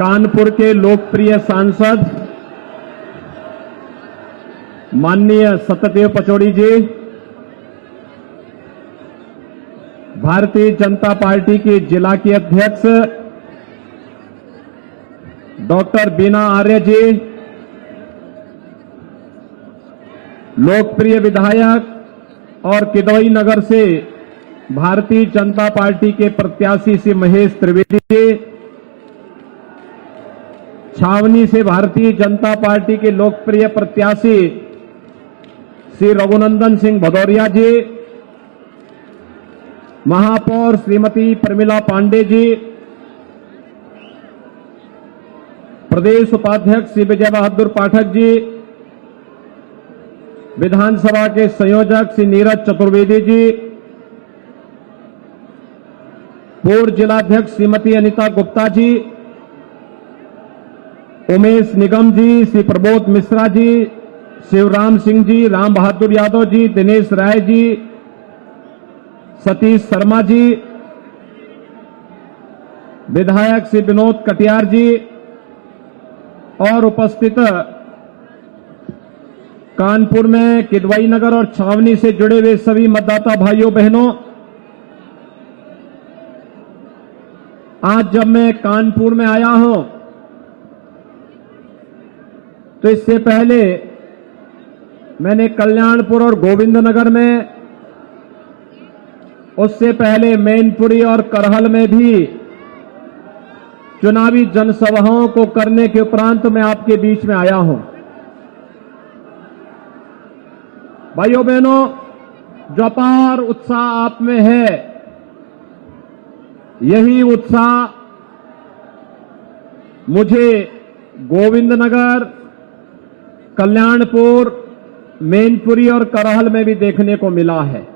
कानपुर के लोकप्रिय सांसद माननीय सत्यदेव पचौड़ी जी, भारतीय जनता पार्टी की जिला की अध्यक्ष डॉक्टर बीना आर्य जी, लोकप्रिय विधायक और किदवई नगर से भारतीय जनता पार्टी के प्रत्याशी श्री महेश त्रिवेदी जी, छावनी से भारतीय जनता पार्टी के लोकप्रिय प्रत्याशी श्री रघुनंदन सिंह भदौरिया जी, महापौर श्रीमती प्रमिला पांडे जी, प्रदेश उपाध्यक्ष श्री विजय बहादुर पाठक जी, विधानसभा के संयोजक श्री नीरज चतुर्वेदी जी, पूर्व जिलाध्यक्ष श्रीमती अनिता गुप्ता जी, उमेश निगम जी, श्री प्रबोध मिश्रा जी, शिवराम सिंह जी, राम बहादुर यादव जी, दिनेश राय जी, सतीश शर्मा जी, विधायक श्री विनोद कटियार जी और उपस्थित कानपुर में किदवई नगर और छावनी से जुड़े हुए सभी मतदाता भाइयों बहनों, आज जब मैं कानपुर में आया हूं तो इससे पहले मैंने कल्याणपुर और गोविंदनगर में, उससे पहले मैनपुरी और करहल में भी चुनावी जनसभाओं को करने के उपरांत मैं आपके बीच में आया हूं। भाइयों बहनों, जो अपार उत्साह आप में है, यही उत्साह मुझे गोविंदनगर, कल्याणपुर, मैनपुरी और करहल में भी देखने को मिला है।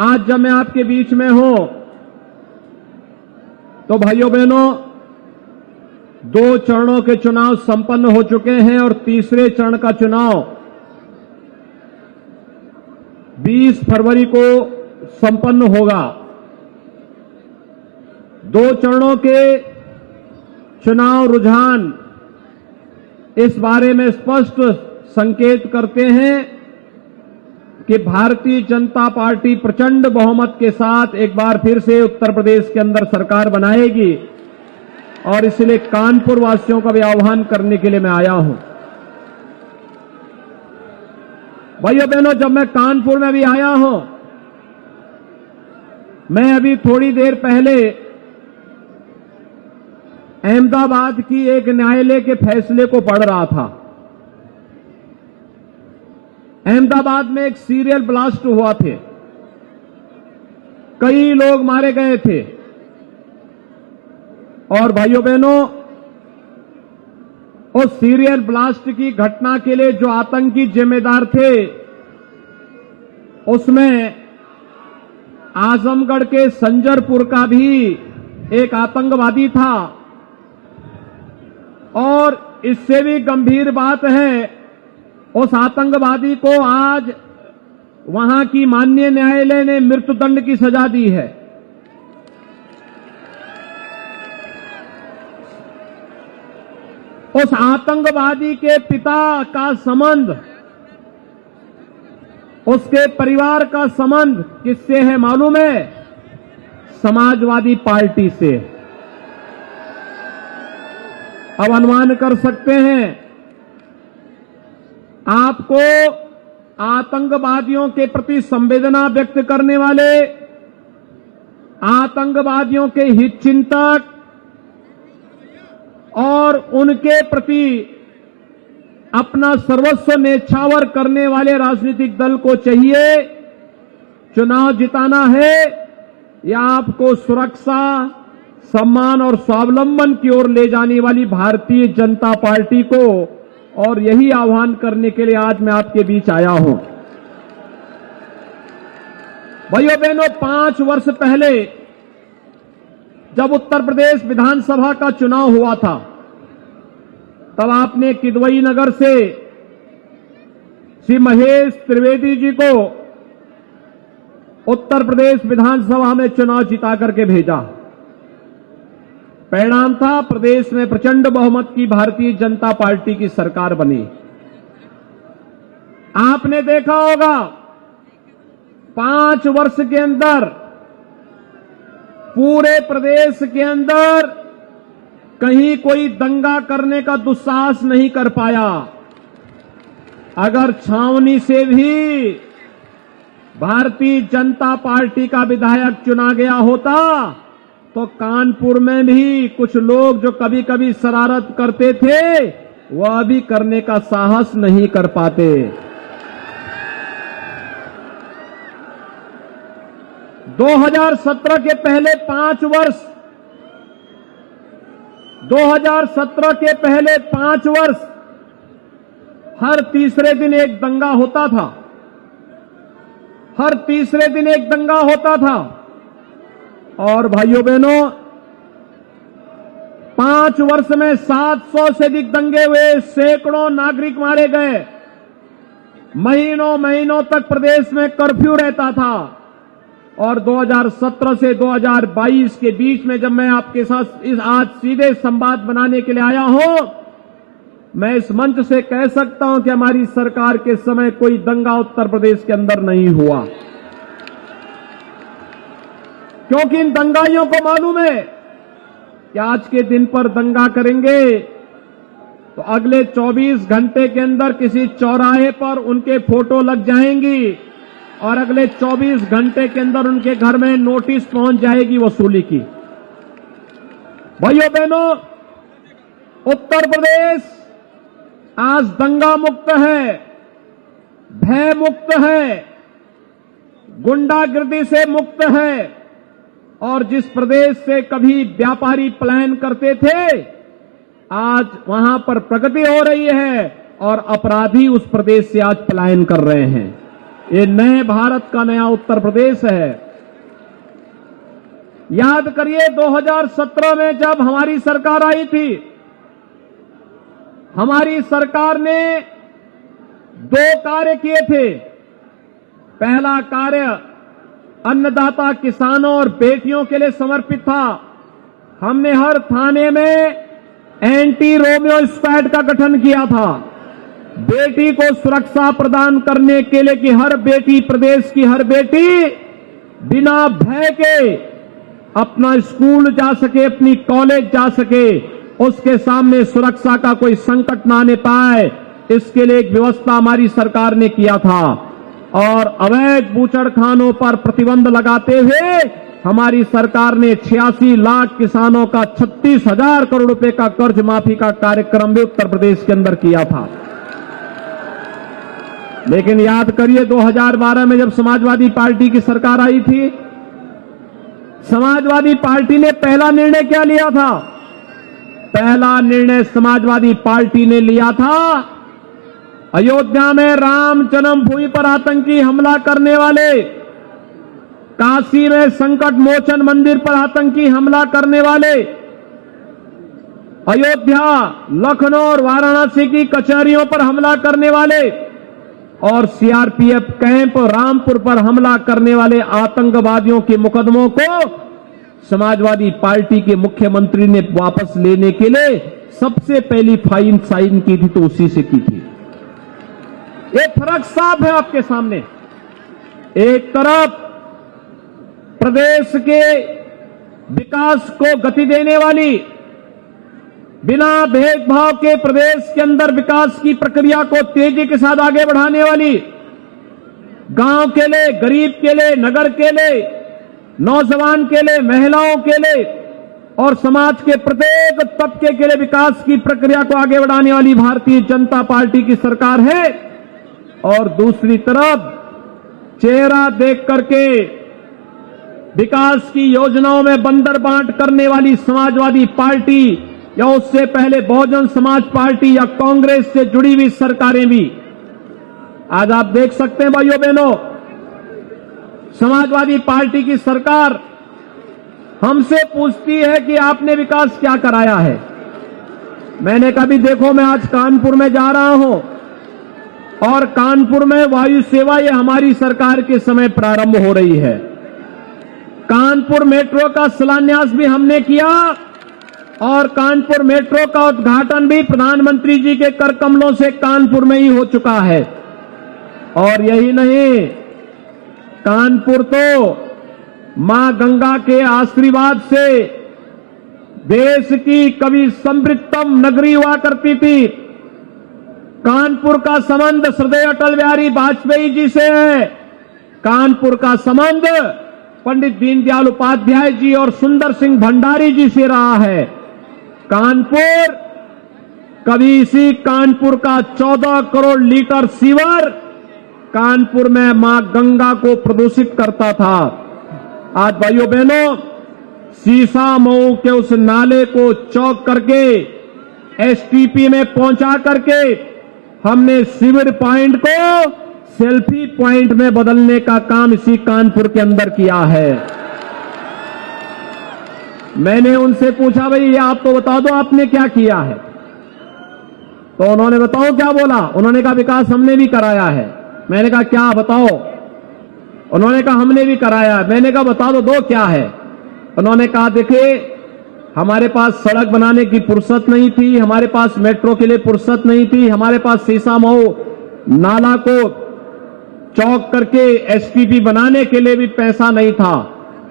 आज जब मैं आपके बीच में हूं तो भाइयों बहनों, 2 चरणों के चुनाव संपन्न हो चुके हैं और तीसरे चरण का चुनाव 20 फरवरी को संपन्न होगा। 2 चरणों के चुनाव रुझान इस बारे में स्पष्ट संकेत करते हैं कि भारतीय जनता पार्टी प्रचंड बहुमत के साथ एक बार फिर से उत्तर प्रदेश के अंदर सरकार बनाएगी और इसलिए कानपुर वासियों का भी आह्वान करने के लिए मैं आया हूं। भाइयों बहनों, जब मैं कानपुर में भी आया हूं, मैं अभी थोड़ी देर पहले अहमदाबाद की एक न्यायालय के फैसले को पढ़ रहा था। अहमदाबाद में एक सीरियल ब्लास्ट हुआ थे, कई लोग मारे गए थे और भाइयों बहनों, उस सीरियल ब्लास्ट की घटना के लिए जो आतंकी जिम्मेदार थे, उसमें आजमगढ़ के संजरपुर का भी एक आतंकवादी था और इससे भी गंभीर बात है, उस आतंकवादी को आज वहां की माननीय न्यायालय ने मृत्युदंड की सजा दी है। उस आतंकवादी के पिता का संबंध, उसके परिवार का संबंध किससे है मालूम है? समाजवादी पार्टी से। अब अनुमान कर सकते हैं, आपको आतंकवादियों के प्रति संवेदना व्यक्त करने वाले, आतंकवादियों के हित चिंतक और उनके प्रति अपना सर्वस्व न्यौछावर करने वाले राजनीतिक दल को चाहिए चुनाव जिताना है या आपको सुरक्षा, सम्मान और स्वावलंबन की ओर ले जाने वाली भारतीय जनता पार्टी को, और यही आह्वान करने के लिए आज मैं आपके बीच आया हूं। भाइयों बहनों, 5 वर्ष पहले जब उत्तर प्रदेश विधानसभा का चुनाव हुआ था, तब आपने किदवई नगर से श्री महेश त्रिवेदी जी को उत्तर प्रदेश विधानसभा में चुनाव जिता करके भेजा। परिणाम था प्रदेश में प्रचंड बहुमत की भारतीय जनता पार्टी की सरकार बनी। आपने देखा होगा 5 वर्ष के अंदर पूरे प्रदेश के अंदर कहीं कोई दंगा करने का दुस्साहस नहीं कर पाया। अगर छावनी से भी भारतीय जनता पार्टी का विधायक चुना गया होता तो कानपुर में भी कुछ लोग जो कभी कभी शरारत करते थे वह भी करने का साहस नहीं कर पाते। 2017 के पहले 5 वर्ष 2017 के पहले 5 वर्ष हर तीसरे दिन एक दंगा होता था। हर तीसरे दिन एक दंगा होता था। और भाइयों बहनों 5 वर्ष में 700 से अधिक दंगे हुए, सैकड़ों नागरिक मारे गए, महीनों महीनों तक प्रदेश में कर्फ्यू रहता था। और 2017 से 2022 के बीच में जब मैं आपके साथ इस आज सीधे संवाद बनाने के लिए आया हूं, मैं इस मंच से कह सकता हूं कि हमारी सरकार के समय कोई दंगा उत्तर प्रदेश के अंदर नहीं हुआ, क्योंकि इन दंगाइयों को मालूम है कि आज के दिन पर दंगा करेंगे तो अगले 24 घंटे के अंदर किसी चौराहे पर उनके फोटो लग जाएंगी और अगले 24 घंटे के अंदर उनके घर में नोटिस पहुंच जाएगी वसूली की। भाइयों बहनों, उत्तर प्रदेश आज दंगा मुक्त है, भय मुक्त है, गुंडागिर्दी से मुक्त है। और जिस प्रदेश से कभी व्यापारी पलायन करते थे आज वहां पर प्रगति हो रही है और अपराधी उस प्रदेश से आज पलायन कर रहे हैं। ये नए भारत का नया उत्तर प्रदेश है। याद करिए 2017 में जब हमारी सरकार आई थी, हमारी सरकार ने 2 कार्य किए थे। पहला कार्य अन्नदाता किसानों और बेटियों के लिए समर्पित था। हमने हर थाने में एंटी रोमियो स्क्वाड का गठन किया था, बेटी को सुरक्षा प्रदान करने के लिए कि हर बेटी, प्रदेश की हर बेटी बिना भय के अपना स्कूल जा सके, अपनी कॉलेज जा सके, उसके सामने सुरक्षा का कोई संकट ना आने पाए, इसके लिए एक व्यवस्था हमारी सरकार ने किया था। और अवैध बूचड़खानों पर प्रतिबंध लगाते हुए हमारी सरकार ने 86 लाख किसानों का 36,000 करोड़ रुपए का कर्ज माफी का कार्यक्रम भी उत्तर प्रदेश के अंदर किया था। लेकिन याद करिए 2012 में जब समाजवादी पार्टी की सरकार आई थी, समाजवादी पार्टी ने पहला निर्णय क्या लिया था? पहला निर्णय समाजवादी पार्टी ने लिया था अयोध्या में राम जन्मभूमि पर आतंकी हमला करने वाले, काशी में संकट मोचन मंदिर पर आतंकी हमला करने वाले, अयोध्या, लखनऊ और वाराणसी की कचहरियों पर हमला करने वाले और सीआरपीएफ कैंप रामपुर पर हमला करने वाले आतंकवादियों के मुकदमों को समाजवादी पार्टी के मुख्यमंत्री ने वापस लेने के लिए सबसे पहली फाइन साइन की थी तो उसी से की थी। ये फर्क साफ है आपके सामने। एक तरफ प्रदेश के विकास को गति देने वाली, बिना भेदभाव के प्रदेश के अंदर विकास की प्रक्रिया को तेजी के साथ आगे बढ़ाने वाली, गांव के लिए, गरीब के लिए, नगर के लिए, नौजवान के लिए, महिलाओं के लिए और समाज के प्रत्येक तबके के लिए विकास की प्रक्रिया को आगे बढ़ाने वाली भारतीय जनता पार्टी की सरकार है। और दूसरी तरफ चेहरा देख करके विकास की योजनाओं में बंदर बांट करने वाली समाजवादी पार्टी या उससे पहले बहुजन समाज पार्टी या कांग्रेस से जुड़ी हुई सरकारें भी आज आप देख सकते हैं। भाइयों बहनों, समाजवादी पार्टी की सरकार हमसे पूछती है कि आपने विकास क्या कराया है। मैंने कहा भी देखो, मैं आज कानपुर में जा रहा हूं और कानपुर में वायु सेवा ये हमारी सरकार के समय प्रारंभ हो रही है। कानपुर मेट्रो का शिलान्यास भी हमने किया और कानपुर मेट्रो का उद्घाटन भी प्रधानमंत्री जी के कर कमलों से कानपुर में ही हो चुका है। और यही नहीं, कानपुर तो मां गंगा के आशीर्वाद से देश की कभी समृद्धतम नगरी हुआ करती थी। कानपुर का संबंध श्रद्धेय अटल बिहारी वाजपेयी जी से है। कानपुर का संबंध पंडित दीनदयाल उपाध्याय जी और सुंदर सिंह भंडारी जी से रहा है। कानपुर, कभी इसी कानपुर का 14 करोड़ लीटर सीवर कानपुर में मां गंगा को प्रदूषित करता था। आज भाइयों बहनों, सीसा मऊ के उस नाले को चौक करके एसटीपी में पहुंचा करके हमने सीवर पॉइंट को सेल्फी पॉइंट में बदलने का काम इसी कानपुर के अंदर किया है। मैंने उनसे पूछा, भाई ये आप तो बता दो आपने क्या किया है। तो उन्होंने बताओ क्या बोला। उन्होंने कहा विकास हमने भी कराया है। मैंने कहा क्या बताओ। उन्होंने कहा हमने भी कराया है। मैंने कहा बता दो क्या है। उन्होंने कहा देखिए, हमारे पास सड़क बनाने की फुर्सत नहीं थी, हमारे पास मेट्रो के लिए फुर्सत नहीं थी, हमारे पास सीसा मऊ नाला को चौक करके एसटीपी बनाने के लिए भी पैसा नहीं था,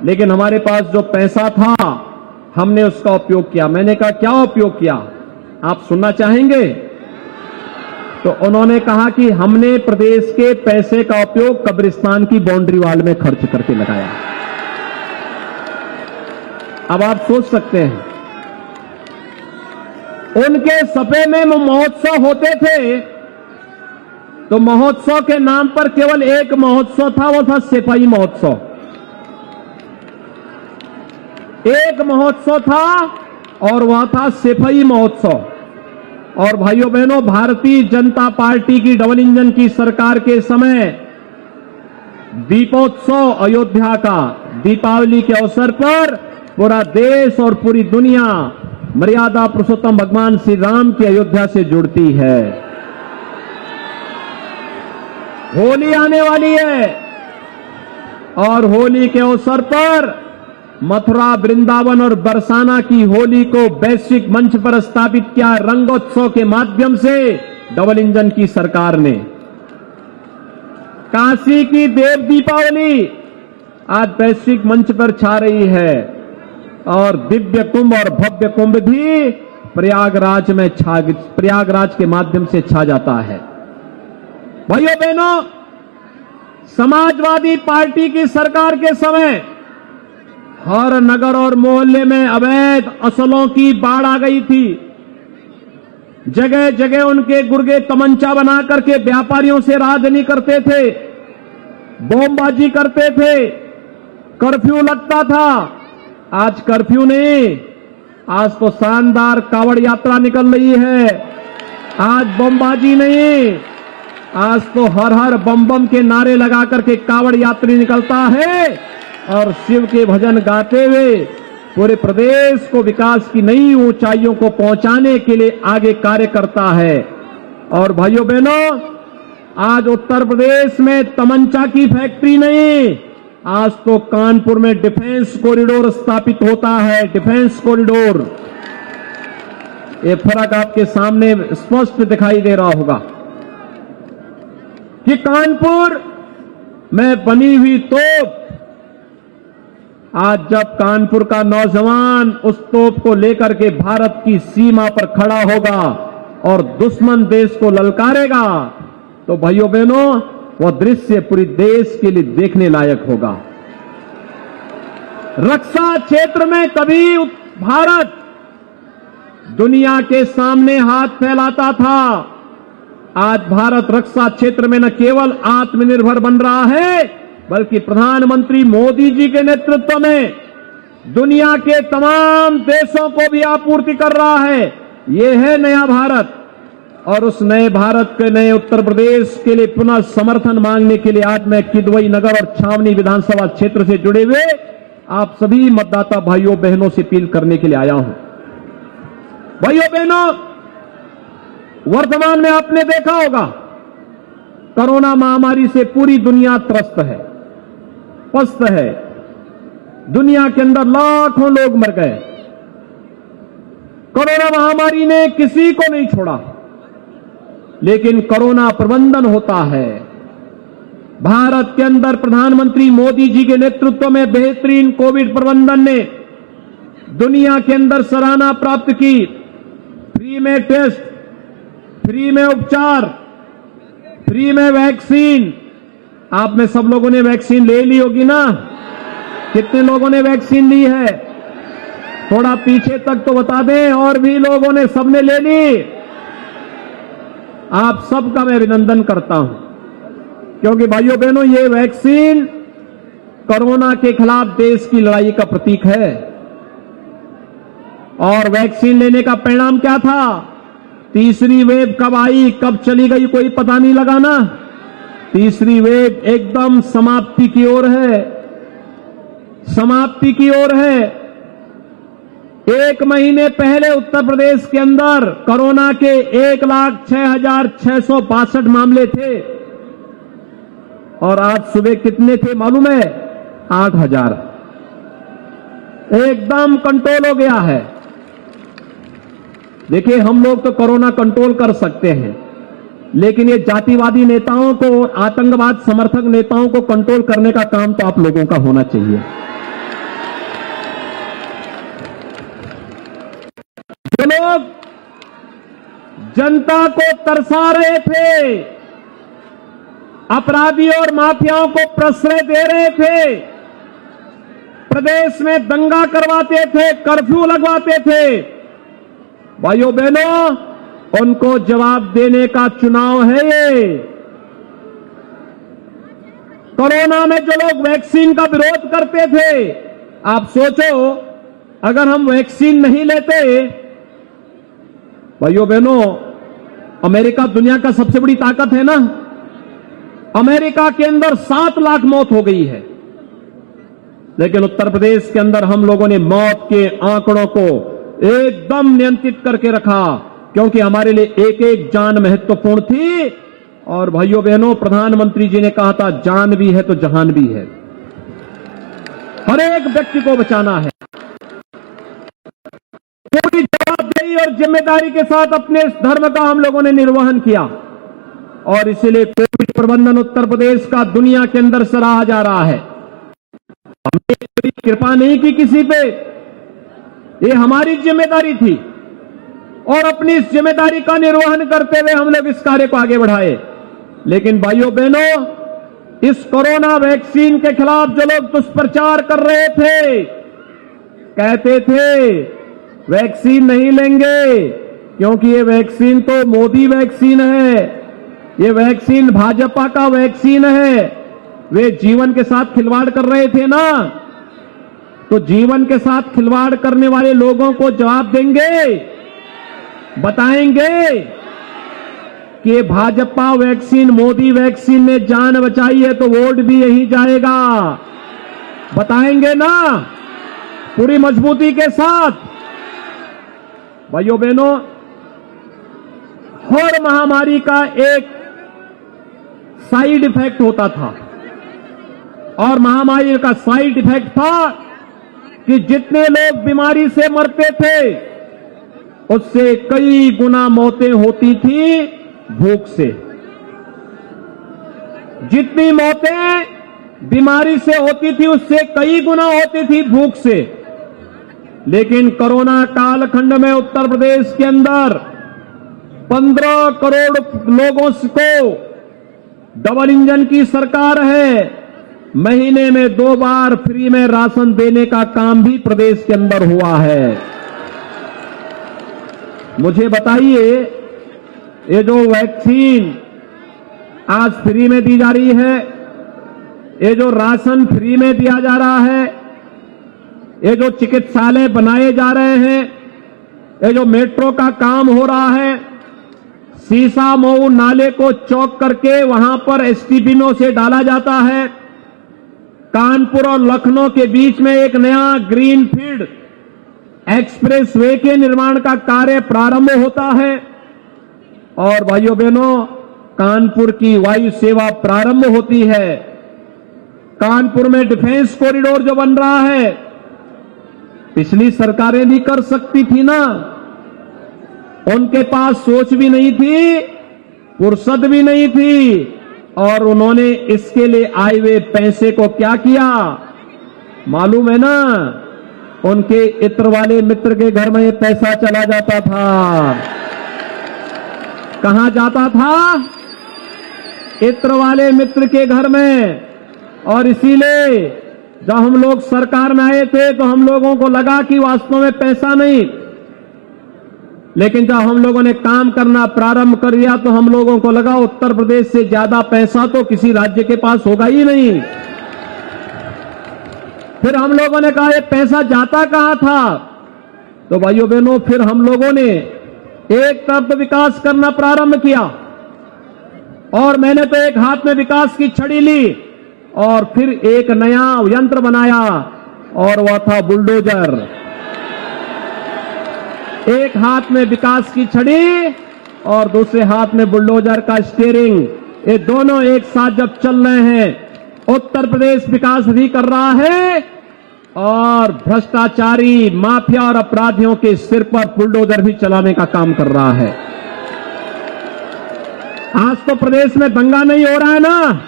लेकिन हमारे पास जो पैसा था हमने उसका उपयोग किया। मैंने कहा क्या उपयोग किया, आप सुनना चाहेंगे। तो उन्होंने कहा कि हमने प्रदेश के पैसे का उपयोग कब्रिस्तान की बाउंड्री वॉल में खर्च करके लगाया। अब आप सोच सकते हैं, उनके सपे में महोत्सव होते थे तो महोत्सव के नाम पर केवल एक महोत्सव था, वो था सिपाही महोत्सव। एक महोत्सव था और वह था सिपाही महोत्सव। और भाइयों बहनों, भारतीय जनता पार्टी की डबल इंजन की सरकार के समय दीपोत्सव अयोध्या का दीपावली के अवसर पर पूरा देश और पूरी दुनिया मर्यादा पुरुषोत्तम भगवान श्री राम की अयोध्या से जुड़ती है। होली आने वाली है और होली के अवसर पर मथुरा, वृंदावन और बरसाना की होली को वैश्विक मंच पर स्थापित किया रंगोत्सव के माध्यम से डबल इंजन की सरकार ने। काशी की देव दीपावली आज वैश्विक मंच पर छा रही है और दिव्य कुंभ और भव्य कुंभ भी प्रयागराज के माध्यम से छा जाता है। भाइयों बहनों, समाजवादी पार्टी की सरकार के समय हर नगर और मोहल्ले में अवैध असलों की बाढ़ आ गई थी। जगह जगह उनके गुर्गे तमंचा बना करके व्यापारियों से राजनी करते थे, बमबाजी करते थे, कर्फ्यू लगता था। आज कर्फ्यू नहीं, आज तो शानदार कावड़ यात्रा निकल रही है। आज बमबाजी नहीं, आज तो हर हर बम बम के नारे लगा करके कावड़ यात्री निकलता है और शिव के भजन गाते हुए पूरे प्रदेश को विकास की नई ऊंचाइयों को पहुंचाने के लिए आगे कार्य करता है। और भाइयों बहनों, आज उत्तर प्रदेश में तमंचा की फैक्ट्री नहीं, आज तो कानपुर में डिफेंस कॉरिडोर स्थापित होता है। डिफेंस कॉरिडोर, ये फर्क आपके सामने स्पष्ट दिखाई दे रहा होगा कि कानपुर में बनी हुई तोप, आज जब कानपुर का नौजवान उस तोप को लेकर के भारत की सीमा पर खड़ा होगा और दुश्मन देश को ललकारेगा, तो भाइयों बहनों, वह दृश्य पूरी देश के लिए देखने लायक होगा। रक्षा क्षेत्र में कभी भारत दुनिया के सामने हाथ फैलाता था, आज भारत रक्षा क्षेत्र में न केवल आत्मनिर्भर बन रहा है, बल्कि प्रधानमंत्री मोदी जी के नेतृत्व में दुनिया के तमाम देशों को भी आपूर्ति कर रहा है। यह है नया भारत। और उस नए भारत के नए उत्तर प्रदेश के लिए पुनः समर्थन मांगने के लिए आज मैं किदवई नगर और छावनी विधानसभा क्षेत्र से जुड़े हुए आप सभी मतदाता भाइयों बहनों से अपील करने के लिए आया हूं। भाइयों बहनों, वर्तमान में आपने देखा होगा कोरोना महामारी से पूरी दुनिया त्रस्त है, पस्त है। दुनिया के अंदर लाखों लोग मर गए। कोरोना महामारी ने किसी को नहीं छोड़ा, लेकिन कोरोना प्रबंधन होता है। भारत के अंदर प्रधानमंत्री मोदी जी के नेतृत्व में बेहतरीन कोविड प्रबंधन ने दुनिया के अंदर सराहना प्राप्त की। फ्री में टेस्ट, फ्री में उपचार, फ्री में वैक्सीन। आप में सब लोगों ने वैक्सीन ले ली होगी ना? कितने लोगों ने वैक्सीन ली है? थोड़ा पीछे तक तो बता दें। और भी लोगों ने, सबने ले ली? आप सबका मैं अभिनंदन करता हूं, क्योंकि भाइयों बहनों, ये वैक्सीन कोरोना के खिलाफ देश की लड़ाई का प्रतीक है। और वैक्सीन लेने का परिणाम क्या था? तीसरी वेव कब आई, कब चली गई, कोई पता नहीं लगा ना। तीसरी वेव एकदम समाप्ति की ओर है, समाप्ति की ओर है। 1 महीने पहले उत्तर प्रदेश के अंदर कोरोना के 1,06,662 मामले थे, और आज सुबह कितने थे मालूम है? 8,000। एकदम कंट्रोल हो गया है। देखिए, हम लोग तो कोरोना कंट्रोल कर सकते हैं, लेकिन ये जातिवादी नेताओं को, आतंकवाद समर्थक नेताओं को कंट्रोल करने का काम तो आप लोगों का होना चाहिए। जो लोग जनता को तरसा रहे थे, अपराधियों और माफियाओं को प्रश्रय दे रहे थे, प्रदेश में दंगा करवाते थे, कर्फ्यू लगवाते थे, भाइयों बहनों, उनको जवाब देने का चुनाव है ये। कोरोना में जो लोग वैक्सीन का विरोध करते थे, आप सोचो, अगर हम वैक्सीन नहीं लेते, भाइयों बहनों, अमेरिका दुनिया का सबसे बड़ी ताकत है ना। अमेरिका के अंदर 7 लाख मौत हो गई है, लेकिन उत्तर प्रदेश के अंदर हम लोगों ने मौत के आंकड़ों को एकदम नियंत्रित करके रखा, क्योंकि हमारे लिए एक एक जान महत्वपूर्ण थी। और भाइयों बहनों, प्रधानमंत्री जी ने कहा था, जान भी है तो जहान भी है। हर एक व्यक्ति को बचाना है। पूरी जवाबदेही और जिम्मेदारी के साथ अपने इस धर्म का हम लोगों ने निर्वहन किया, और इसीलिए कोविड प्रबंधन उत्तर प्रदेश का दुनिया के अंदर सराहा जा रहा है। हमने कोई कृपा नहीं की किसी पे, ये हमारी जिम्मेदारी थी, और अपनी इस जिम्मेदारी का निर्वहन करते हुए हम लोग इस कार्य को आगे बढ़ाए। लेकिन भाइयों बहनों, इस कोरोना वैक्सीन के खिलाफ जो लोग दुष्प्रचार कर रहे थे, कहते थे वैक्सीन नहीं लेंगे, क्योंकि ये वैक्सीन तो मोदी वैक्सीन है, ये वैक्सीन भाजपा का वैक्सीन है। वे जीवन के साथ खिलवाड़ कर रहे थे ना, तो जीवन के साथ खिलवाड़ करने वाले लोगों को जवाब देंगे, बताएंगे कि भाजपा वैक्सीन, मोदी वैक्सीन ने जान बचाई है, तो वोट भी यही जाएगा। बताएंगे ना, पूरी मजबूती के साथ। भाइयों बहनों, हर महामारी का एक साइड इफेक्ट होता था, और महामारी का साइड इफेक्ट था कि जितने लोग बीमारी से मरते थे, उससे कई गुना मौतें होती थी भूख से। जितनी मौतें बीमारी से होती थी, उससे कई गुना होती थी भूख से। लेकिन कोरोना कालखंड में उत्तर प्रदेश के अंदर 15 करोड़ लोगों को, डबल इंजन की सरकार है, महीने में 2 बार फ्री में राशन देने का काम भी प्रदेश के अंदर हुआ है। मुझे बताइए, ये जो वैक्सीन आज फ्री में दी जा रही है, ये जो राशन फ्री में दिया जा रहा है, ये जो चिकित्सालय बनाए जा रहे हैं, ये जो मेट्रो का काम हो रहा है, सीसा मऊ नाले को चौक करके वहां पर एसटीपीओ से डाला जाता है, कानपुर और लखनऊ के बीच में एक नया ग्रीनफील्ड एक्सप्रेस वे के निर्माण का कार्य प्रारंभ होता है, और भाइयों बहनों, कानपुर की वायु सेवा प्रारंभ होती है। कानपुर में डिफेंस कॉरिडोर जो बन रहा है, पिछली सरकारें भी कर सकती थी ना, उनके पास सोच भी नहीं थी, फुर्सत भी नहीं थी, और उन्होंने इसके लिए आए हुए पैसे को क्या किया मालूम है ना? उनके इत्र वाले मित्र के घर में ये पैसा चला जाता था। कहां जाता था? इत्र वाले मित्र के घर में। और इसीलिए जब हम लोग सरकार में आए थे तो हम लोगों को लगा कि वास्तव में पैसा नहीं, लेकिन जब हम लोगों ने काम करना प्रारंभ कर दिया तो हम लोगों को लगा उत्तर प्रदेश से ज्यादा पैसा तो किसी राज्य के पास होगा ही नहीं। फिर हम लोगों ने कहा ये पैसा जाता कहां था? तो भाइयों बहनों, फिर हम लोगों ने एक तरफ तो विकास करना प्रारंभ किया, और मैंने तो एक हाथ में विकास की छड़ी ली और फिर एक नया यंत्र बनाया, और वह था बुलडोजर। एक हाथ में विकास की छड़ी और दूसरे हाथ में बुलडोजर का स्टीयरिंग। ये दोनों एक साथ जब चल रहे हैं, उत्तर प्रदेश विकास भी कर रहा है और भ्रष्टाचारी, माफिया और अपराधियों के सिर पर बुलडोजर भी चलाने का काम कर रहा है। आज तो प्रदेश में दंगा नहीं हो रहा है ना?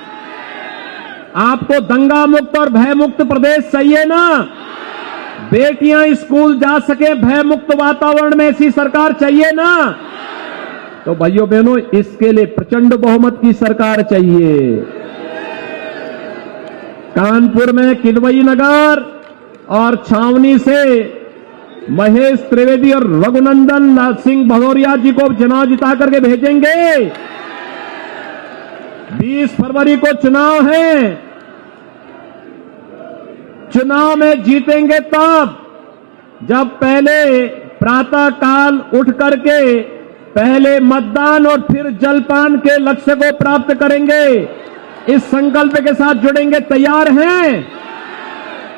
आपको दंगा मुक्त और भय मुक्त प्रदेश चाहिए ना? बेटियां स्कूल जा सके भय मुक्त वातावरण में ऐसी सरकार चाहिए ना? तो भाइयों बहनों, इसके लिए प्रचंड बहुमत की सरकार चाहिए। कानपुर में किदवई नगर और छावनी से महेश त्रिवेदी और रघुनंदन सिंह भदौरिया जी को चुनाव जिता करके भेजेंगे। 20 फरवरी को चुनाव है। चुनाव में जीतेंगे तब जब पहले प्रातः काल उठ करके पहले मतदान और फिर जलपान के लक्ष्य को प्राप्त करेंगे। इस संकल्प के साथ जुड़ेंगे। तैयार हैं?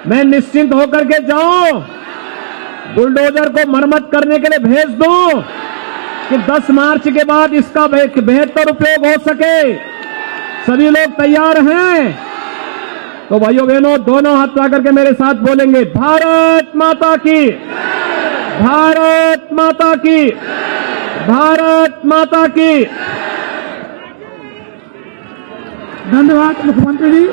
मैं निश्चिंत होकर के जाऊं, बुलडोजर को मरम्मत करने के लिए भेज दूं कि 10 मार्च के बाद इसका बेहतर उपयोग हो सके। सभी लोग तैयार हैं? तो भाइयों बहनों, दोनों हाथ उठा करके मेरे साथ बोलेंगे, भारत माता की, भारत माता की, भारत माता की। धन्यवाद मुख्यमंत्री जी।